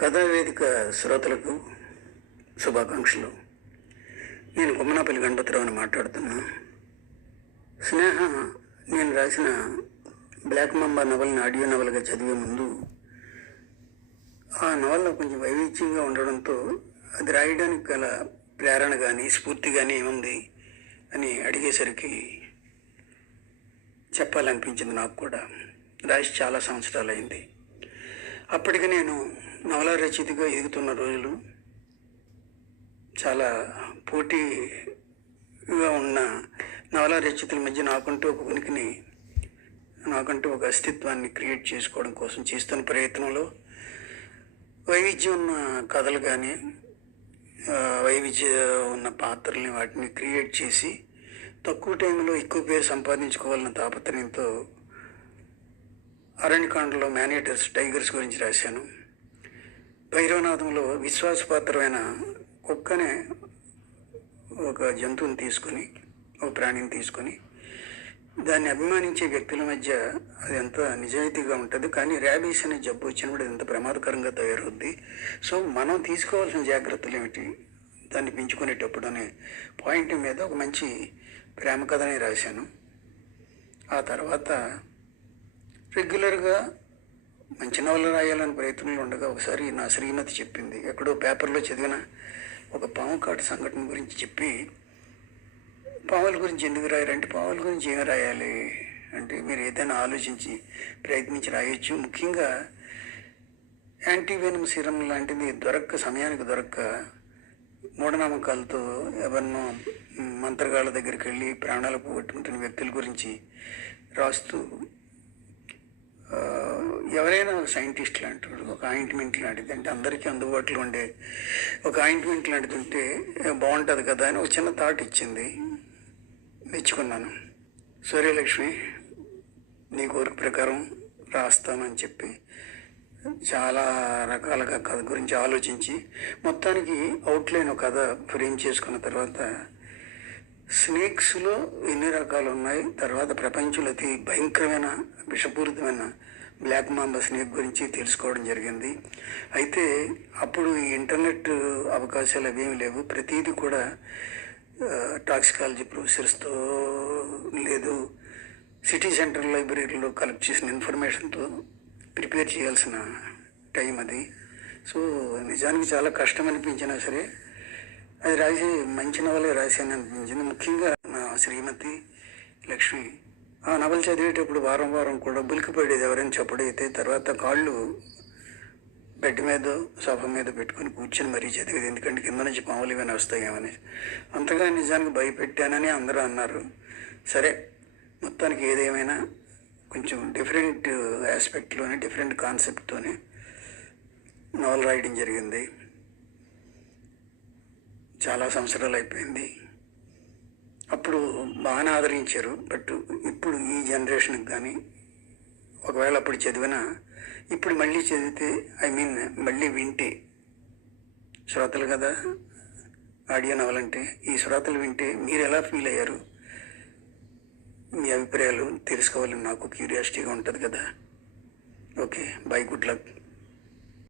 కథావేదిక శ్రోతలకు శుభాకాంక్షలు. నేను గుమ్మనాపల్లి గణపతిరావుని మాట్లాడుతున్నా. స్నేహ నేను రాసిన బ్లాక్ మంబా నవల్ని ఆడియో నవల్గా చదివే ముందు ఆ నవల్లో కొంచెం వైవిధ్యంగా ఉండడంతో అది రాయడానికి గల ప్రేరణ కానీ స్ఫూర్తి కానీ ఏముంది అని అడిగేసరికి చెప్పాలనిపించింది నాకు కూడా. రాసి చాలా సంవత్సరాలు అయింది అప్పటికి నేను నవల రచయితగా ఎదుగుతున్న రోజులు చాలా పోటీగా ఉన్న నవల రచయితల మధ్య నాకంటూ ఒక ఉనికిని నాకంటూ ఒక అస్తిత్వాన్ని క్రియేట్ చేసుకోవడం కోసం చేస్తున్న ప్రయత్నంలో వైవిధ్యం ఉన్న కథలు కానీ వైవిధ్యం వైవిధ్య ఉన్న పాత్రల్ని వాటిని క్రియేట్ చేసి తక్కువ టైంలో ఎక్కువ పేరు సంపాదించుకోవాలన్న తాపత్రయంతో అరణ్యకాండలో మేనేటర్స్ టైగర్స్ గురించి రాశాను. భైరవనాథంలో విశ్వాసపాత్రమైన కుక్కనే ఒక జంతువుని తీసుకొని ఒక ప్రాణిని తీసుకొని దాన్ని అభిమానించే వ్యక్తుల మధ్య అది ఎంత నిజాయితీగా ఉంటుంది కానీ ర్యాబీస్ అనే జబ్బు వచ్చినప్పుడు అది ఎంత ప్రమాదకరంగా తయారవుద్ది. సో మనం తీసుకోవాల్సిన జాగ్రత్తలు ఏమిటి? దాన్ని పెంచుకునేటప్పుడు అనే పాయింట్ మీద ఒక మంచి ప్రేమ కథని రాశాను. ఆ తర్వాత రెగ్యులర్గా మంచి నవలు రాయాలని ప్రయత్నంలో ఉండగా ఒకసారి నా శ్రీమతి చెప్పింది. ఎక్కడో పేపర్లో చదివిన ఒక పాము కాటు సంఘటన గురించి చెప్పి పాముల గురించి ఎందుకు రాయాలంటే పాముల గురించి ఏం రాయాలి? అంటే మీరు ఏదైనా ఆలోచించి ప్రయత్నించి రాయొచ్చు. ముఖ్యంగా యాంటీవెనమ్ సిరం లాంటిది దొరక్క సమయానికి దొరక్క మూఢనమ్మకాలతో ఎవరినో మంత్రగాళ్ళ దగ్గరికి వెళ్ళి ప్రాణాలు పోగొట్టుకుంటున్న వ్యక్తుల గురించి రాస్తూ ఎవరైనా ఒక సైంటిస్ట్ లాంటివాడు ఒక ఆయింట్మెంట్ లాంటిది అంటే అందరికీ అందుబాటులో ఉండే ఒక ఆయింట్మెంట్ లాంటిది ఉంటే బాగుంటుంది కదా అని ఒక చిన్న థాట్ ఇచ్చింది. మెచ్చుకున్నాను. సూర్యలక్ష్మి నీ కోరిక ప్రకారం రాస్తానని చెప్పి చాలా రకాలుగా కథ గురించి ఆలోచించి మొత్తానికి అవుట్లైన్ ఒక కథ ఫ్రేమ్ చేసుకున్న తర్వాత స్నేక్స్లో ఎన్ని రకాలు ఉన్నాయి తర్వాత ప్రపంచంలో అతి భయంకరమైన విషపూరితమైన బ్లాక్ మాంబా స్నేక్ గురించి తెలుసుకోవడం జరిగింది. అయితే అప్పుడు ఈ ఇంటర్నెట్ అవకాశాలు అవేమి లేవు. ప్రతిదీ కూడా టాక్సికాలజీ ప్రొఫెసర్స్తో లేదు. సిటీ సెంట్రల్ లైబ్రరీలో కలెక్ట్ చేసిన ఇన్ఫర్మేషన్తో ప్రిపేర్ చేయాల్సిన టైం అది. సో నిజానికి చాలా కష్టం అనిపించినా సరే అది రాసి మంచి నవలే రాశాను. అనిపించింది ముఖ్యంగా నా శ్రీమతి లక్ష్మి ఆ నవలు చదివేటప్పుడు వారం వారం కూడా బులికి పడేది ఎవరైనా చెప్పడైతే తర్వాత కాళ్ళు బెడ్ మీద సోఫా మీద పెట్టుకుని కూర్చొని మరీ చదివేది. ఎందుకంటే కింద నుంచి పాములు ఇవన్నీ వస్తాయేమని అంతగా నిజానికి భయపెట్టానని అందరూ అన్నారు. సరే మొత్తానికి ఏదేమైనా కొంచెం డిఫరెంట్ ఆస్పెక్ట్లోనే డిఫరెంట్ కాన్సెప్ట్తోనే నవల్ రాయడం జరిగింది. చాలా సంవత్సరాలు అయిపోయింది. అప్పుడు బాగానే ఆదరించారు. బట్ ఇప్పుడు ఈ జనరేషన్కి కానీ ఒకవేళ అప్పుడు చదివినా ఇప్పుడు మళ్ళీ చదివితే ఐ మీన్ మళ్ళీ వింటే శ్రోతలు కదా ఆడియో నవలంటే ఈ శ్రోతలు వింటే మీరు ఎలా ఫీల్ అయ్యారు? మీ అభిప్రాయాలు తెలుసుకోవాలని నాకు క్యూరియాసిటీగా ఉంటుంది కదా. Okay bye good luck.